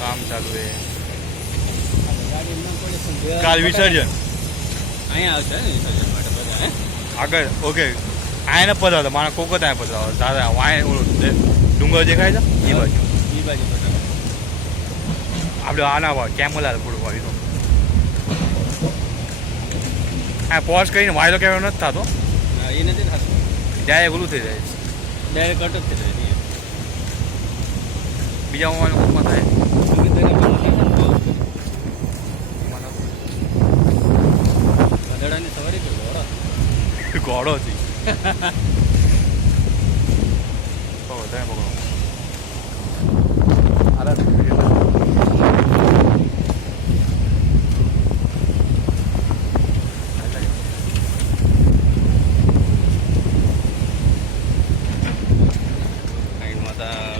કામ ચાલુ છે. કાલ વિસર્જન અહીંયા આવશે ને વિસર્જન માટે બધા હે આગળ. ઓકે, આને પધરાવતા મારા કોકો ત્યાં પધરાવો દાદા. વાય ઓલો ડુંગર દેખાય છે એ બાજુ. એ બાજુ આપણે આના ભાવ કેમલ આવે થોડું વાળી તો હા પોઝ કરીને વાયરો કેમેરો નથી થતો. એ નથી થતું. ડાયરેક્ટ ઓલું થઈ જાય. ડાયરેક્ટ કટ જ થઈ જાય. બીજા મોબાઈલમાં થાય ગધેડાની સવારી તો ઘોડો ઘોડો છે.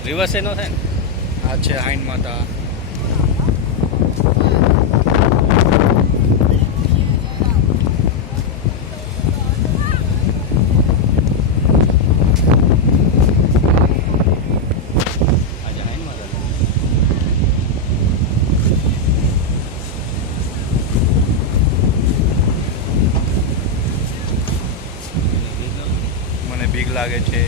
રિવર્સ એ ન થાય ને. આ છે હાઈન માતા. આજે હાઈન માં મને બીક લાગે છે.